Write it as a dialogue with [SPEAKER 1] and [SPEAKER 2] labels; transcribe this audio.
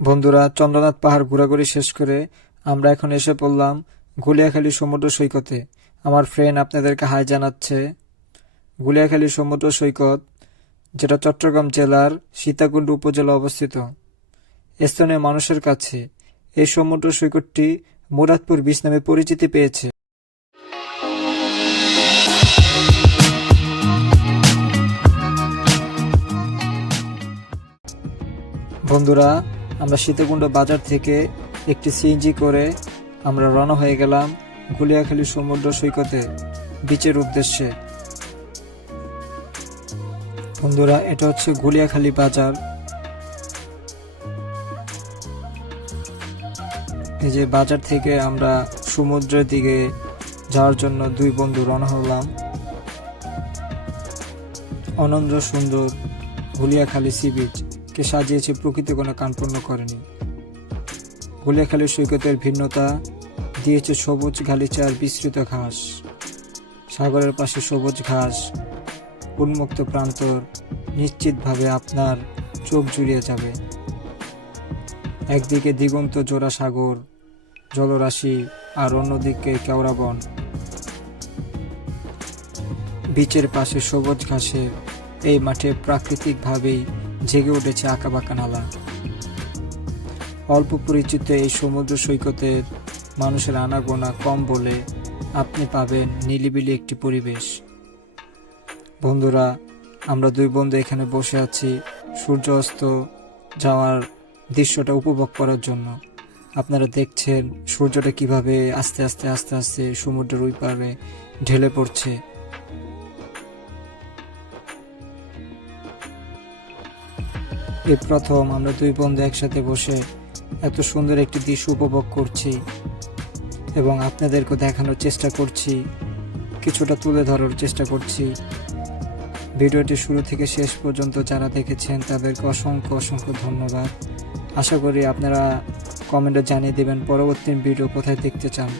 [SPEAKER 1] বন্ধুরা, চন্দ্রনাথ পাহাড় ঘোরাঘুরি শেষ করে আমরা এখন এসে পড়লাম গুলিয়াখালী সমুদ্র সৈকতে। আমার ফ্রেন্ড আপনাদেরকে হাই জানাচ্ছে। গুলিয়াখালী সমুদ্র সৈকত, যেটা চট্টগ্রাম জেলার সীতাকুণ্ড উপজেলা অবস্থিত। স্থানীয় মানুষের কাছে এই সমুদ্র সৈকতটি মুরাদপুর বিচ নামে পরিচিতি পেয়েছে। বন্ধুরা আমরা সীতাকুণ্ড বাজার থেকে একটি সিএনজি করে আমরা রওনা হয়ে গেলাম গুলিয়াখালী সমুদ্র সৈকতে বিচের উদ্দেশ্যে। বন্ধুরা, এটা হচ্ছে গুলিয়াখালী বাজার। এই যে বাজার থেকে আমরা সমুদ্রের দিকে যাওয়ার জন্য দুই বন্ধু রওনা হলাম। অনন্য সুন্দর গুলিয়াখালী সি বিচ। কে সাজিয়েছে প্রকৃতি কোনো কানপূর্ণ করেনি। গুলিয়াখালী সৈকতের ভিন্নতা দিয়েছে সবুজ গালিচার বিস্তৃত ঘাস। সাগরের পাশে সবুজ ঘাস, উন্মুক্ত প্রান্তর নিশ্চিতভাবে আপনার চোখ জুড়িয়ে যাবে। একদিকে দিগন্ত জোড়া সাগর, জলরাশি আর অন্যদিকে কেওড়া বন। বিচের পাশে সবুজ ঘাসে এই মাঠে প্রাকৃতিকভাবেই জেগে উঠেছে আঁকাবাঁকা নালা অল্প পরিচিত এই সমুদ্র সৈকতের মানুষের আনাগোনা কম বলে আপনি পাবেন নিলিবিলি একটি পরিবেশ। বন্ধুরা, আমরা দুই বন্ধু এখানে বসে আছি সূর্য অস্ত যাওয়ার দৃশ্যটা উপভোগ করার জন্য। আপনারা দেখছেন সূর্যটা কীভাবে আস্তে আস্তে আস্তে আস্তে সমুদ্রের ওই পারে ঢেলে পড়ছে। এই প্রথম আমরা দুই বন্ধু একসাথে বসে এত সুন্দর একটি দৃশ্য উপভোগ করছি এবং আপনাদেরকে দেখানোর চেষ্টা করছি, কিছুটা তুলে ধরার চেষ্টা করছি। ভিডিওটি শুরু থেকে শেষ পর্যন্ত যারা দেখেছেন, তাদেরকে অসংখ্য অসংখ্য ধন্যবাদ। আশা করি আপনারা কমেন্টে জানিয়ে দেবেন পরবর্তী ভিডিও কোথায় দেখতে চান।